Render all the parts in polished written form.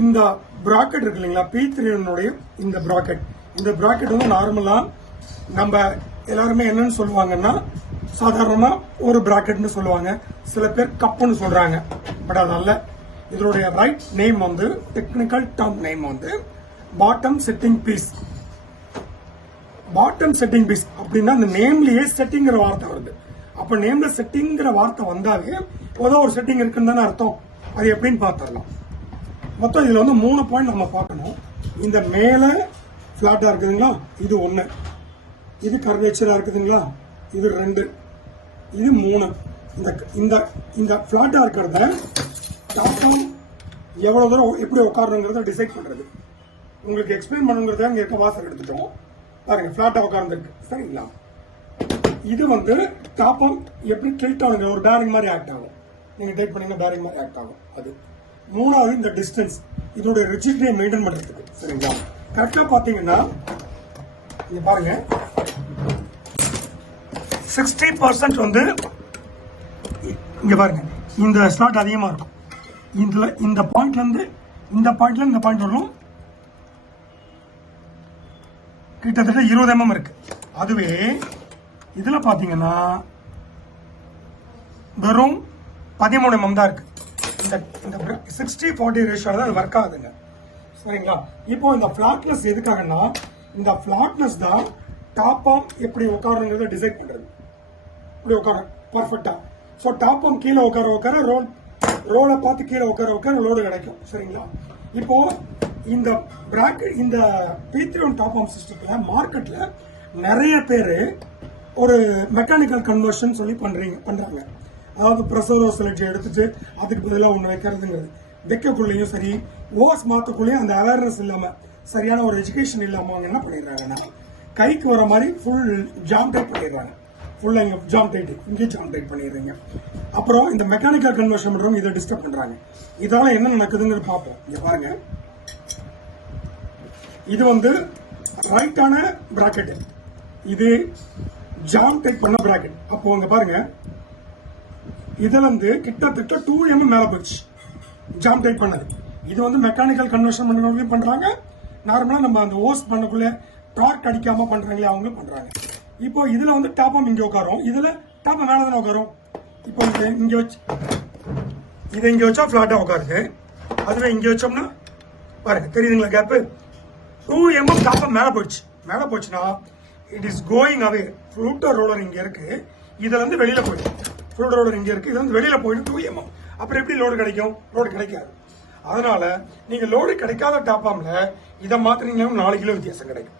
இந்த பிராக்கெட் இருக்கு இல்லைங்களா, P3 இந்த பிராக்கெட் வந்து நார்மலா நம்ம எல்லாருமே என்னன்னு சொல்லுவாங்கன்னா, சாதாரணமா ஒரு பிராக்கெட்னு சொல்லுவாங்க, சில பேர் கப்புன்னு சொல்றாங்க. பட் அதல்ல, இதனுடைய ரைட் நேம் வந்து, டெக்னிக்கல் டேர்ம் நேம் வந்து bottom setting piece. Bottom setting piece அப்படின்னா அந்த நேம்லயே செட்டிங்கிற வார்த்தை வருது. அப்ப நேம்ல செட்டிங்கிற வார்த்தை வந்தாலே ஏதோ ஒரு செட்டிங் இருக்குன்னு தானே அர்த்தம். அது எப்படின்னு பார்த்துடலாம். மொத்தம் இதுல வந்து 3 பாயிண்ட் நம்ம பார்க்கணும். இந்த மேல பிளாட்டா இருக்குதுங்களா, இது 1. இது கர்வேச்சரா இருக்குதுங்களா, இது 2. இது 3. இந்த இந்த பிளாட்டா இருக்கிறத டாப்பம் எவ்வளவு தூரம் எப்படி உட்காரணுங்கிறத டிசைட் பண்றது. உங்களுக்கு எக்ஸ்பிளைன் பண்ணுங்கிறத இங்க இருக்க வாசல் எடுத்துட்டோம். பாருங்க, பிளாட்டா உட்கார்ந்துருக்கு சரிங்களா. இது வந்து டாப்பம் எப்படி டில்ட் ஆகுங்க, ஒரு பேரிங் மாதிரி ஆக்ட் ஆகும். நீங்க டைப் பண்ணீங்கன்னா பேரிங் மாதிரி ஆக்ட் ஆகும். அது 3வது இந்த டிஸ்டன்ஸ், இதோட ரிஜிடிட்டியை மெயின்டைன் பண்றதுக்கு சரிங்களா. கரெக்டா பாத்தீங்கன்னா இங்க பாருங்க, 60% வந்து இங்க பாருங்க, இந்த ஸ்லாட் அதிகமா இருக்கும். இந்த பாயிண்ட்ல இருந்து இந்த பாயிண்ட் வரணும் கிட்டத்தட்ட 20 mm இருக்கு. அதுவே இதுல பாத்தீங்கன்னா வெறும் 13 mm தான் இருக்கு. இந்த 60-40 ரேஷியோல தான் ஒர்க் ஆகுதுங்க சரிங்களா. இப்போ இந்த பிளாட்னஸ் எதுக்காகன்னா, இந்த பிளாட்னஸ் தான் டாப்பம் எப்படி உட்காருங்கிறத டிசைட் பண்றது. இப்படி உட்கார பர்ஃபெக்டா. ஸோ டாப்பம் கீழே உட்கார ரோலை பார்த்து கீழே உட்கார லோடு கிடைக்கும் சரிங்களா. இப்போ இந்த பிராக்கெட், இந்த P3 டாப்பம் சிஸ்டத்துல மார்க்கெட்ல நிறைய பேர் ஒரு மெக்கானிக்கல் கன்வர்ஷன் சொல்லி பண்றாங்க. அதாவது ப்ரெஷர் செலக்ட் எடுத்துட்டு அதுக்கு பதிலாக ஒன்று வைக்கிறதுங்கிறது. வைக்கக்குள்ளேயும் சரி, ஓஸ் மாத்தக்குள்ளேயும் அந்த அவேர்னஸ் இல்லாம, சரியான ஒரு எஜுகேஷன் இல்லாம அவங்க என்ன பண்ணிடுறாங்கன்னா, கைக்கு வர மாதிரி ஃபுல் ஜாம் டைட் பண்ணிடுறாங்க. ஃபுல்லா இங்க ஜாம் டைட், இங்கே ஜாம் டைட் பண்ணிடுறீங்க. அப்புறம் இந்த மெக்கானிக்கல் கன்வர்ஷன் பண்றவங்க இதை டிஸ்டர்ப் பண்றாங்க. இதனால என்ன நடக்குதுங்கிறது பார்ப்போம். இங்க பாருங்க, இது வந்து ரைட்டான பிராக்கெட், இது ஜாம் டைட் பண்ண பிராக்கெட். அப்போ இங்க பாருங்க, இதுல இருந்து கிட்டத்தட்ட 2 mm மேல போச்சு ஜாம் டைட் பண்ணது. இது வந்து மெக்கானிக்கல் கன்வர்ஷன் பண்றவங்களும் பண்றாங்க, நார்மலா நம்ம அந்த ஓஸ் பண்ணக்குள்ள டார்க் அடிக்காம பண்றாங்களே அவங்களும் பண்றாங்க. இப்போ இதுல வந்து டாப்பம் இங்க உட்காரும், இதுல டாப்பம் மேல தானே உட்காரும். இப்போ இங்க வச்சு இதை இங்க வச்சா பிளாட்டா உட்காருது. அதுவே இங்க வச்சோம்னா பாருங்க, தெரியுதுங்களா கேப். 2 mm டாப்பம் மேல போச்சுன்னா it is going away. ஃப்ளூட்டர் roller இங்க இருக்கு, இதுல இருந்து வெளியில போயிடும். ஃப்ளூட்டர் ரோலர் இங்க இருக்கு, இதுல இருந்து வெளியில போயிடும் 2 mm. அப்புறம் எப்படி லோடு கிடைக்கும்? லோடு கிடைக்காது. அதனால நீங்க லோடு கிடைக்காத டாப்பாம்ல இதை மாத்திரீங்கன்னா 4 கிலோ வித்தியாசம் கிடைக்கும்.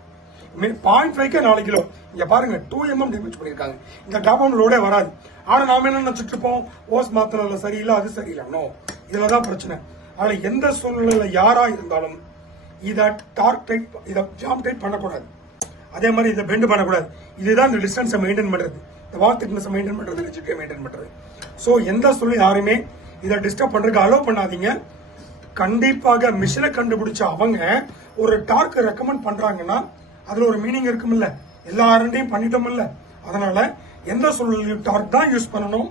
0.5 4 கிலோ. இங்க பாருங்க, 2 mm டேமேஜ் பண்ணிருக்காங்க. இந்த டாப்பாம் லோடே வராது. ஆனா நாம என்ன நினைச்சிட்டு இருப்போம், ஓஸ் மாத்திரல சரியில்லை, அது சரியில்லை. நோ, இதுலதான் பிரச்சனை. ஆனா எந்த சூழ்நிலையில யாரா இருந்தாலும் இதை டார்க் டைட், இதை ஜாம் டைட் பண்ணக்கூடாது. அதே மாதிரி இதை பெண்ட் பண்ணக்கூடாது. இதுதான் இந்த டிஸ்டன்ஸை மெயின்டைன் பண்றது, இந்த வால் திக்னஸ் மெயின்டைன் பண்றது, ரிஜிடிட்டியை மெயின்டைன் பண்றது. சோ எந்த சூழ்நிலை யாருமே இதை டிஸ்டர்ப் பண்றதுக்கு அலோவ் பண்ணாதீங்க. கண்டிப்பாக மிஷினை கண்டுபிடிச்ச அவங்க ஒரு டார்க் ரெக்கமெண்ட் பண்றாங்கன்னா அதுல ஒரு மீனிங் இருக்கும்ல, எல்லா ஆரண்டையும் பண்ணிட்டோம் இல்ல. அதனால எந்த சூழ்நிலையும் டார்க் தான் யூஸ் பண்ணணும்.